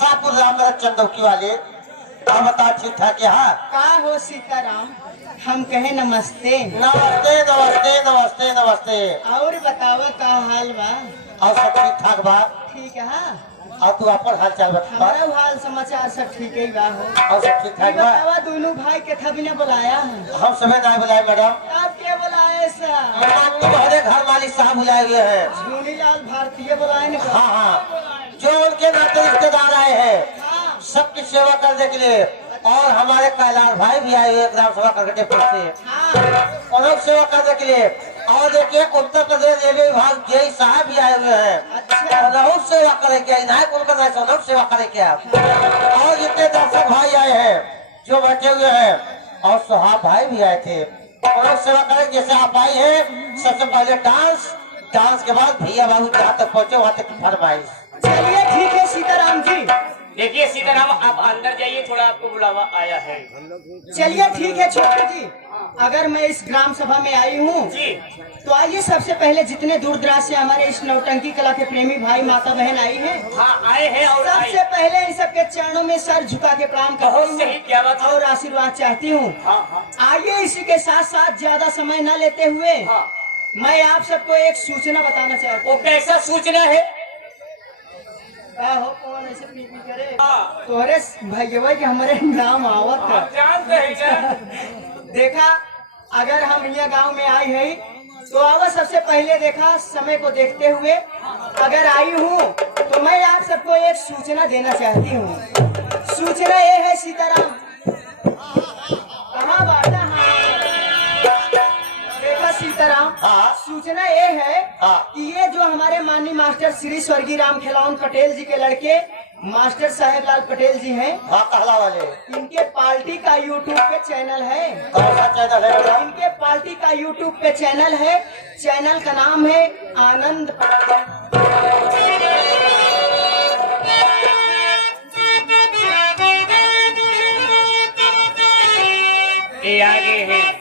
सापुर रामनगर चंदौकी वाले। आप बताओ ठीक ठाक यहाँ? का हो सीताराम, हम कहे नमस्ते। नमस्ते नमस्ते नमस्ते नमस्ते। और बतावा का हाल बा? और सब ठीक ठाक बा? ठीक है हाँ? और तू अपन हाल चाल बता। हमारा हाल समाचार सब ठीक ही बा हो। और सब ठीक ठाक बा? बतावा दोनों भाई के था बिना बुलाया है? हम समय नहीं बुलाए मैडम। आप क्या बुलाए सा? तुम्हारे घर मालिक साहब बुलाए हुए हैं। झूनीलाल भारतीय बुलाए न? हाँ हाँ, जो उनके नाते रिश्तेदार आए हैं सबकी सेवा करने के लिए। और हमारे कैलाश भाई भी आए हुए ग्राम सभा करकटेपुर से, उन्होंने सेवा करने के लिए। और देखिए उत्तर प्रदेश रेलवे विभाग जेई साहब भी आए हुए हैं। उन्होंने सेवा करे क्या, उनका सेवा करे क्या। और जितने दर्शक भाई आए हैं जो बैठे हुए हैं, और सुहाग भाई भी आए थे, उन्होंने सेवा करे। जैसे आप आए हैं, सबसे पहले डांस, डांस के बाद भैया बाबू जहाँ तक पहुँचे वहाँ तक फरमाइश। चलिए ठीक है सीताराम जी। देखिए सीताराम, आप अंदर जाइए, थोड़ा आपको बुलावा आया है। चलिए ठीक है छोटू जी, अगर मैं इस ग्राम सभा में आई हूँ तो आइए सबसे पहले जितने दूर दराज से हमारे इस नौटंकी कला के प्रेमी भाई माता बहन आई हैं, हाँ आए हैं। और सबसे पहले इन सबके चरणों में सर झुका के प्रणाम बहुत सही, करती क्या बात हूँ है। और आशीर्वाद चाहती हूँ। हाँ। आइए इसी के साथ साथ ज्यादा समय न लेते हुए मैं आप सबको एक सूचना बताना चाहती वो हूँ। कैसा सूचना है? क्या हो कौन ऐसे पी करे तोहरे भैया के हमारे गाँव आवत है। जानते हैं क्या? देखा, अगर हम यहाँ गांव में आई है तो आवा सबसे पहले देखा समय को देखते हुए अगर आई हूँ तो मैं आप सबको एक सूचना देना चाहती हूँ। सूचना ये है सीताराम, कहाँ बात है? देखा सीताराम, सूचना ये है कि ये जो हमारे माननीय मास्टर श्री स्वर्गीय राम खिलावन पटेल जी के लड़के मास्टर साहेब लाल पटेल जी हैं, कहला वाले, इनके पार्टी का यूट्यूब पे चैनल है। कौन सा चैनल है मैडम? इनके पार्टी का यूट्यूब पे चैनल है। चैनल का नाम है आनंद। ये आगे है।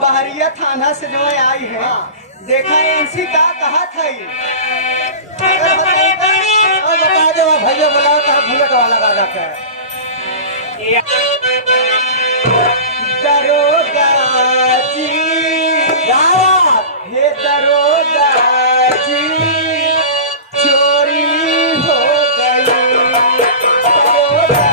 बहरिया थाना से जो है आई है, देखा एनसी का कहा था और बता दे वो भैया बुलाओ तो बुलेट वाला गाना के दरोगा जी, क्या बात? हे दरोगा जी, चोरी हो गई दरोगा।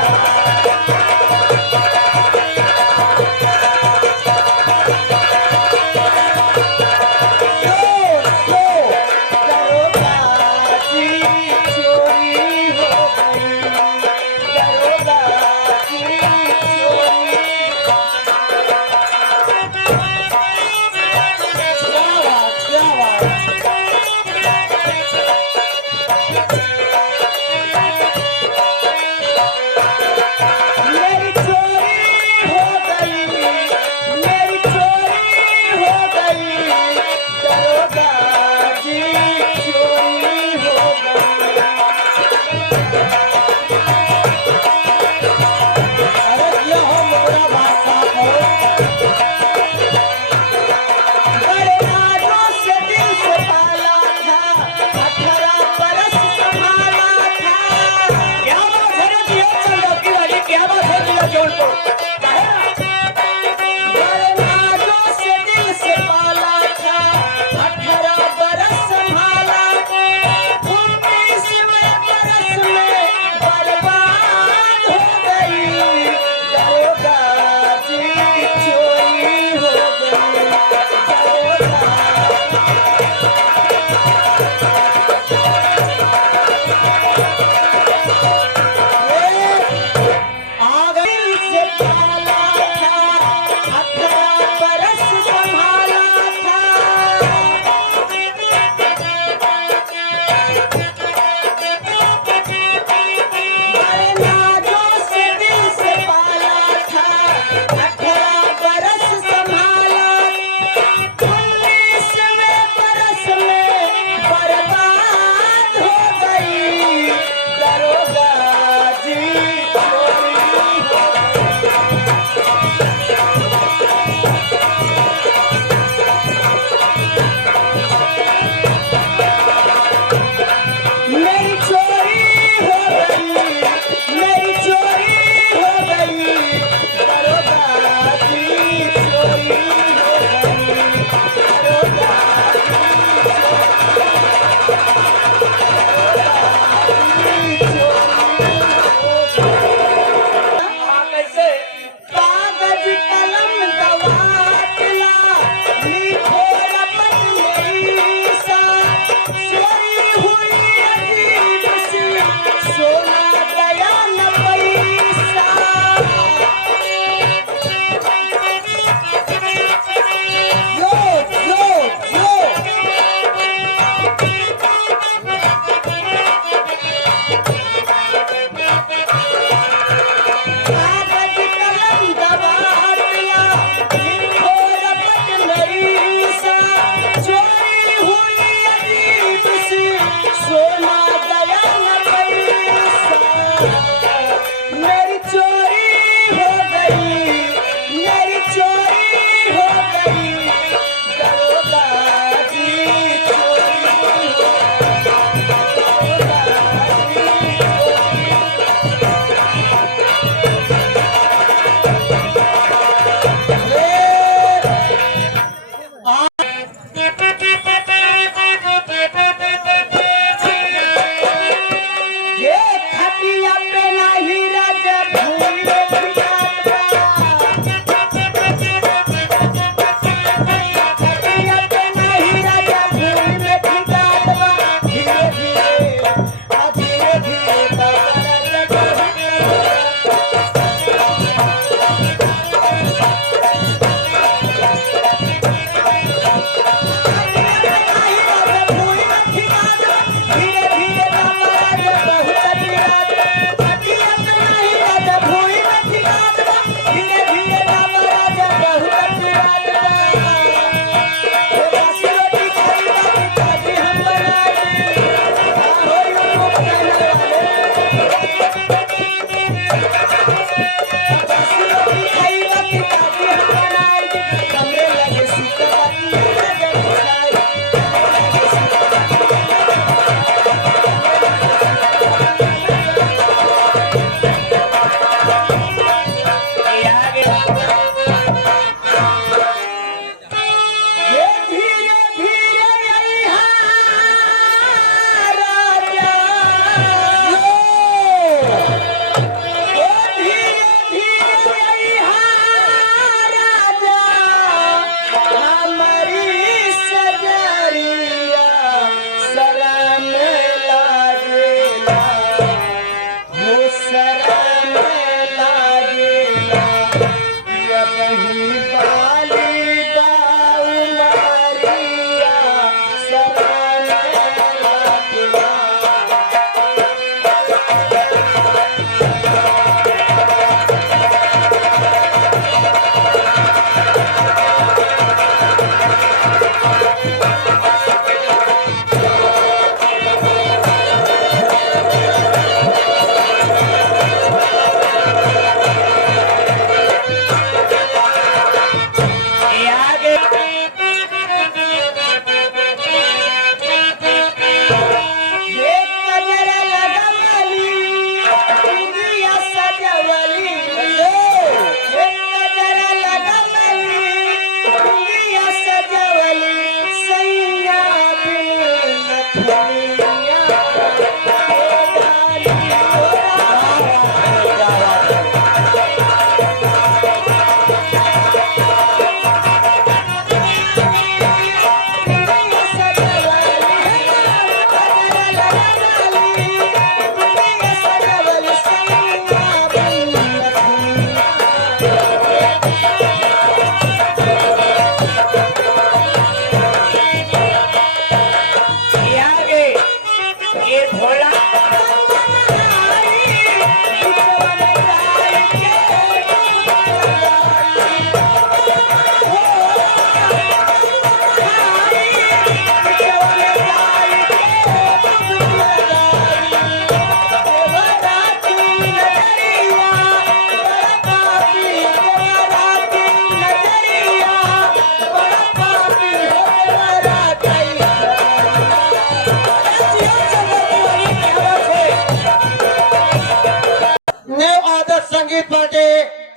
दरोगा जी, चोरी हो गई दरोगा जी, चोरी। क्या बात? क्या संगीत पार्टी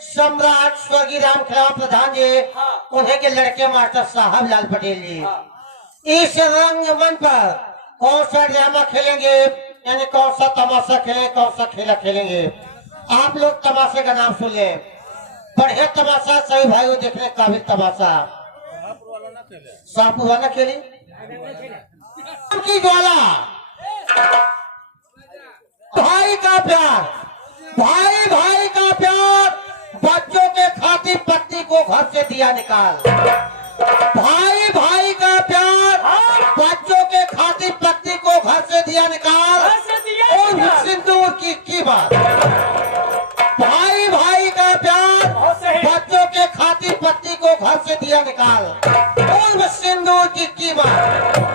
सम्राट स्वर्गीय रामखेलावन प्रधान जी, उन्हें के लड़के मास्टर साहब लाल पटेल जी इस रंगमंच पर कौन सा ड्रामा खेलेंगे, यानी कौन सा तमाशा खेलेंगे, कौन सा खेला खेलेंगे। आप लोग तमाशे का नाम सुन ले, बढ़िया तमाशा, सभी भाइयों देखने काबिल तमाशा। शाहपुर वाला खेली की ज्वाला, भाई का प्यार, भाई भाई का प्यार, बच्चों के खातिर पत्नी को घर से दिया निकाल। भाई भाई का प्यार, बच्चों के खातिर पत्नी को घर से दिया निकाल। और सिंदूर की कीमत, भाई भाई का प्यार, बच्चों के खातिर पत्नी को घर से दिया निकाल। और सिंदूर की कीमत